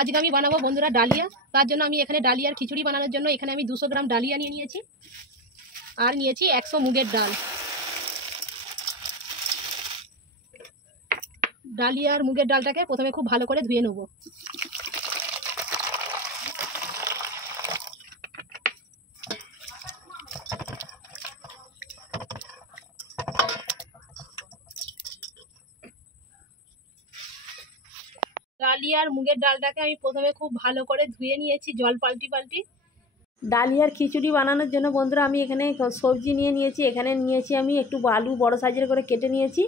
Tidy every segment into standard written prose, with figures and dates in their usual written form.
আজকে আমি বানাবো বন্ধুরা ডালিয়া। তার জন্য আমি এখানে ডালিয়ার খিচুড়ি বানানোর জন্য এখানে আমি 200 গ্রাম ডালিয়া নিয়ে নিয়েছি আর নিয়েছি 100 মুগের ডাল। ডালিয়া আর মুগের ডালটাকে প্রথমে খুব ভালো করে ধুয়ে নেব। ডালিয়ার মুগের ডালটাকে আমি প্রথমে খুব ভালো করে ধুয়ে নিয়েছি জল পাল্টি পাল্টি। ডালিয়ার খিচুড়ি বানানোর জন্য বন্ধুরা আমি এখানে সবজি নিয়েছি। এখানে নিয়েছি আমি একটু আলু বড় সাইজের করে কেটে নিয়েছি,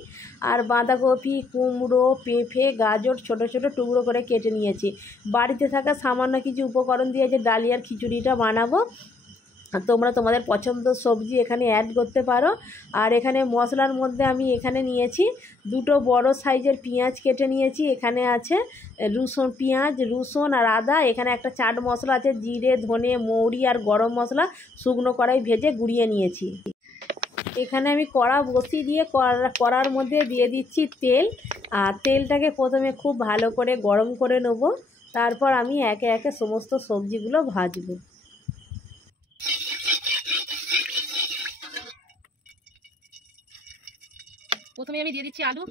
আর বাঁধাকপি, কুমড়ো, পেঁপে, গাজর ছোট ছোট টুকরো করে কেটে নিয়েছি। বাড়িতে থাকা সামান্য কিছু উপকরণ দিয়ে যে ডালিয়ার খিচুড়িটা বানাবো। তোমরা তোমাদের পছন্দ সবজি এখানে অ্যাড করতে পারো। আর এখানে মশলার মধ্যে আমি এখানে নিয়েছি 2টো বড় সাইজের পেঁয়াজ কেটে নিয়েছি। এখানে আছে রসুন, পেঁয়াজ, রসুন আর আদা। এখানে একটা চাট মশলা আছে, জিরে, ধনে, মৌরি আর গরম মশলা শুকনো কড়াই ভেজে গুঁড়িয়ে নিয়েছি। এখানে আমি কড়া বসিয়ে দিয়ে কড়ার মধ্যে দিয়ে দিচ্ছি তেল। আর তেলটাকে প্রথমে খুব ভালো করে গরম করে নেব, তারপর আমি একে একে সমস্ত সবজিগুলো ভাজবো। প্রথমে আমি দিয়ে দিচ্ছি আলু।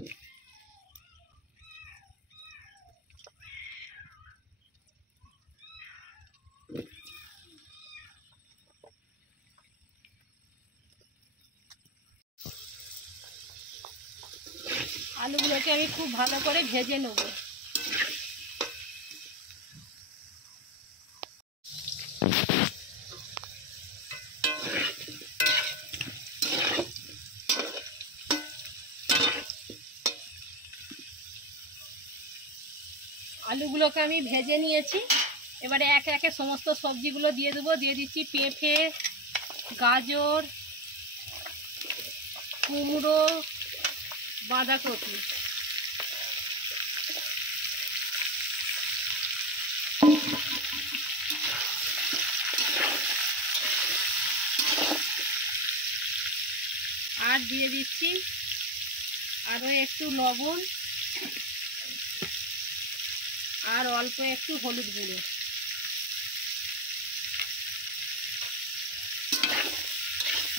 আলুগুলোকে আমি খুব ভালো করে ভেজে নেব। আলুগুলোকে আমি ভেজে নিয়েছি। এবারে একে একে সমস্ত সবজিগুলো দিয়ে দেবো। দিয়ে দিচ্ছি পেঁপে, গাজর, কুমড়ো, বাঁধাকপি। আর দিয়ে দিচ্ছি আরও একটু লবণ আর অল্প একটু হলুদ গুঁড়ো।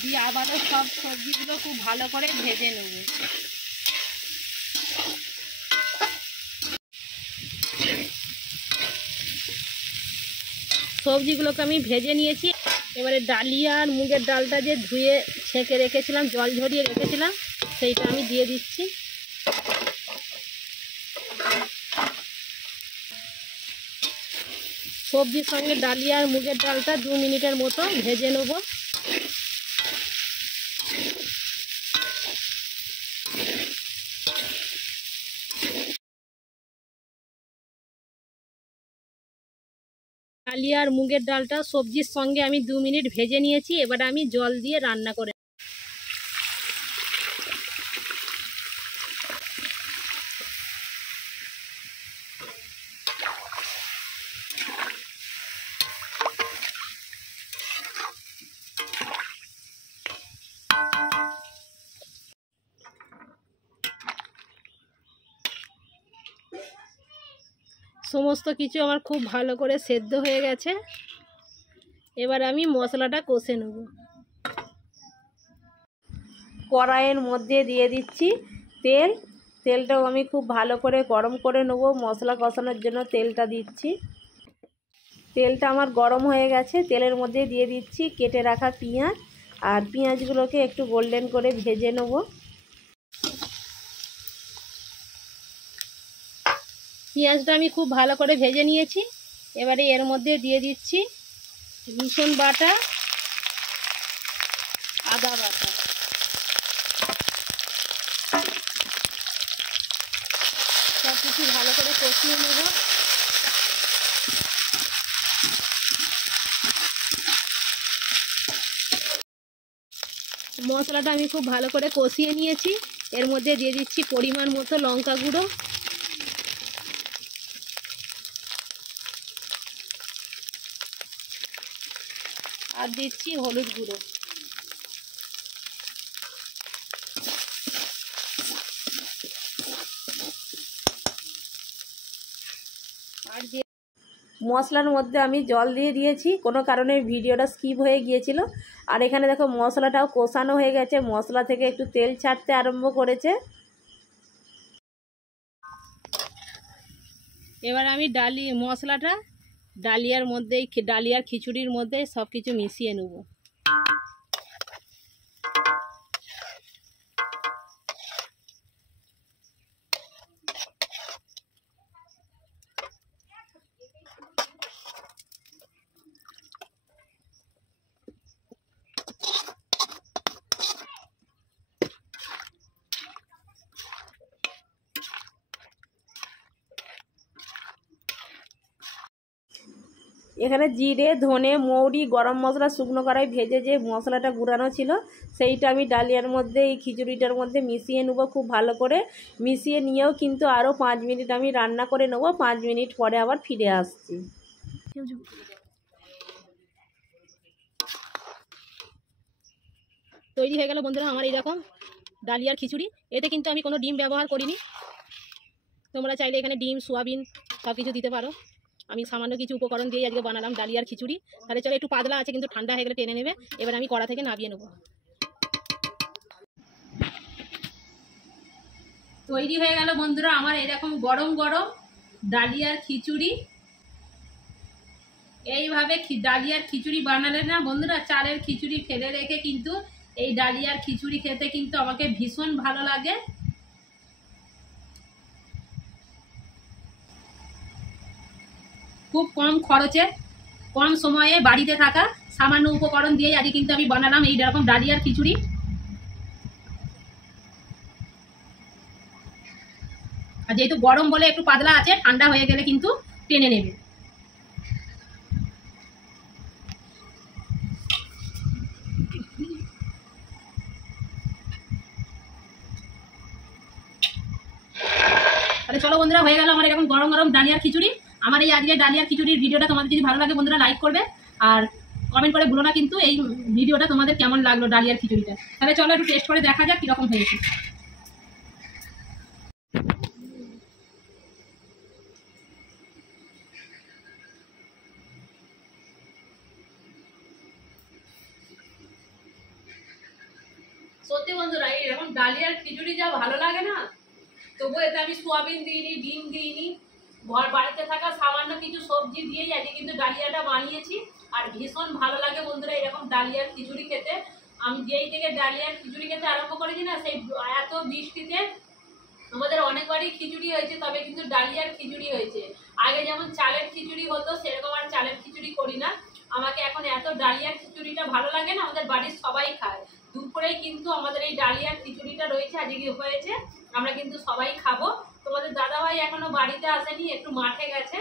দিয়ে আবারও সব সবজিগুলো খুব ভালো করে ভেজে নেব। সবজিগুলোকে আমি ভেজে নিয়েছি। এবারে ডালিয়া আর মুগের ডালটা যে ধুয়ে ছেঁকে রেখেছিলাম, জল ঝরিয়ে রেখেছিলাম, সেইটা আমি দিয়ে দিচ্ছি। সবজির সঙ্গে ডালিয়া আর মুগের ডালটা 2 মিনিটের মতো ভেজে নেব। ডালিয়া আর মুগের ডালটা সবজির সঙ্গে আমি 2 মিনিট ভেজে নিয়েছি। এবার আমি জল দিয়ে রান্না করে সমস্ত কিছু আমার খুব ভালো করে সেদ্ধ হয়ে গেছে। এবার আমি মশলাটা কষে নেব। কড়াইয়ের মধ্যে দিয়ে দিচ্ছি তেল। তেলটাও আমি খুব ভালো করে গরম করে নেব। মশলা কষানোর জন্য তেলটা দিচ্ছি। তেলটা আমার গরম হয়ে গেছে। তেলের মধ্যে দিয়ে দিচ্ছি কেটে রাখা পেঁয়াজ। আর পেঁয়াজগুলোকে একটু গোল্ডেন করে ভেজে নেব। পেঁয়াজটা আমি খুব ভালো করে ভেজে নিয়েছি। এবারে এর মধ্যে দিয়ে দিচ্ছি রসুন বাটা, আদা বাটা। সব কিছু ভালো করে কষিয়ে নেব। মশলাটা আমি খুব ভালো করে কষিয়ে নিয়েছি। এর মধ্যে দিয়ে দিচ্ছি পরিমাণ মতো লঙ্কা গুঁড়ো, আর দিচ্ছি হলুদ গুঁড়ো। আর মশলার মধ্যে আমি জল দিয়ে দিয়েছি, কোনো কারণে ভিডিওটা স্কিপ হয়ে গিয়েছিল। আর এখানে দেখো মশলাটাও কষানো হয়ে গেছে, মশলা থেকে একটু তেল ছাড়তে আরম্ভ করেছে। এবার আমি মশলাটা ডালিয়ার মধ্যেই, ডালিয়ার খিচুড়ির মধ্যে সব কিছু মিশিয়ে নেব। এখানে জিরে, ধনে, মৌরি, গরম মশলা শুকনো কড়াই ভেজে যে মশলাটা গুঁড়ানো ছিল সেইটা আমি ডালিয়ার মধ্যে, এই খিচুড়িটার মধ্যে মিশিয়ে নেবো খুব ভালো করে। মিশিয়ে নিয়েও কিন্তু আরও 5 মিনিট আমি রান্না করে নেবো। 5 মিনিট পরে আবার ফিরে আসছি। তৈরি হয়ে গেল বন্ধুরা আমার এইরকম ডালিয়ার খিচুড়ি। এতে কিন্তু আমি কোনো ডিম ব্যবহার করিনি, তোমরা চাইলে এখানে ডিম, সোয়াবিন সব কিছু দিতে পারো। আমি সামান্য কিছু উপকরণ দিয়ে আজকে বানালাম ডালিয়ার খিচুড়ি। তাহলে চলো, একটু পাতলা আছে কিন্তু ঠান্ডা হয়ে গেলে টেনে নেবে। এবার আমি কড়া থেকে নামিয়ে নেব। তৈরি হয়ে গেল বন্ধুরা আমার এরকম গরম গরম ডালিয়ার খিচুড়ি। এইভাবে ডালিয়ার খিচুড়ি বানালে না বন্ধুরা, চালের খিচুড়ি ফেলে রেখে কিন্তু এই ডালিয়ার খিচুড়ি খেতে কিন্তু আমাকে ভীষণ ভালো লাগে। খুব কম খরচে, কম সময়ে বাড়িতে থাকা সামান্য উপকরণ দিয়ে আজকে কিন্তু আমি বানালাম এই রকম ডালিয়ার খিচুড়ি। আর যেহেতু গরম বলে একটু পাতলা আছে, ঠান্ডা হয়ে গেলে কিন্তু টেনে নেবে। তাহলে চলো বন্ধুরা, হয়ে গেল আমার এরকম গরম গরম ডালিয়ার খিচুড়ি। আমার এই আজকে ডালিয়ার খিচুড়ির ভিডিওটা তোমাদের যদি ভালো লাগে বন্ধুরা লাইক করবে, আর কমেন্ট করে বলো না কিন্তু এই ভিডিওটা তোমাদের কেমন লাগলো ডালিয়ার খিচুড়িটা। তাহলে চলো একটু টেস্ট করে দেখা যাক কীরকম হয়েছে। সত্যি বন্ধুরা, এরকম ডালিয়ার খিচুড়ি যা ভালো লাগে না, তবুও এতে আমি সোয়াবিন দিইনি, ডিম দিইনি, বাড়িতে থাকা সামান্য কিছু সবজি দিয়েই আজকে কিন্তু ডালিয়াটা বানিয়েছি। আর ভীষণ ভালো লাগে বন্ধুরা এরকম ডালিয়ার খিচুড়ি খেতে। আমি যেই থেকে ডালিয়ার খিচুড়ি খেতে আরম্ভ করেছি না, সেই এত বৃষ্টিতে আমাদের অনেকবারই খিচুড়ি হয়েছে, তবে কিন্তু ডালিয়ার খিচুড়ি হয়েছে। আগে যেমন চালের খিচুড়ি হতো সেরকম আর চালের খিচুড়ি করি না। আমাকে এখন এত ডালিয়ার খিচুড়িটা ভালো লাগে না, আমাদের বাড়ির সবাই খায়। দুপুরেই কিন্তু আমাদের এই ডালিয়ার খিচুড়িটা রয়েছে, আজকে হয়েছে, আমরা কিন্তু সবাই খাবো। তোমাদের দাদাভাই এখনো বাড়িতে আসেনি, একটু মাঠে গেছে।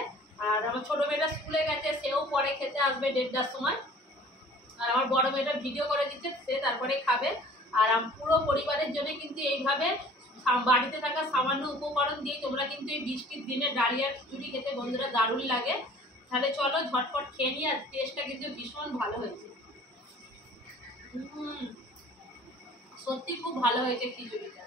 আর আমার ছোট মেয়েটা স্কুলে গেছে, সেও পরে খেতে আসবে 1:30টার সময়। আর আমার বড় মেয়েটা ভিডিও করে দিচ্ছে, সে তারপরে খাবে। আর পুরো পরিবারের জন্য কিন্তু এইভাবে বাড়িতে থাকা সামান্য উপকরণ দিয়ে তোমরা কিন্তু এই বৃষ্টির দিনে ডালিয়ার খিচুড়ি খেতে বন্ধুরা দারুণ লাগে। তাহলে চলো ঝটপট খেয়ে নিই। আর টেস্টটা কিন্তু ভীষণ ভালো হয়েছে, সত্যি খুব ভালো হয়েছে খিচুড়িটা।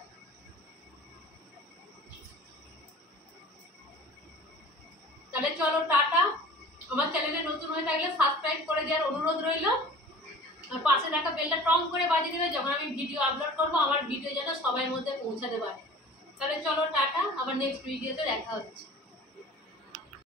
তাহলে চলো টাটা। আমার চ্যানেলে নতুন হয়ে থাকলে সাবস্ক্রাইব করে দেওয়ার অনুরোধ রইল। আর পাশে থাকা বেলটা টং করে বাজিয়ে দেবে, যখন আমি ভিডিও আপলোড করবো আমার ভিডিও যেন সবার মধ্যে পৌঁছাতে পারে। তাহলে চলো টাটা, আবার নেক্সট ভিডিওতে দেখা হচ্ছে।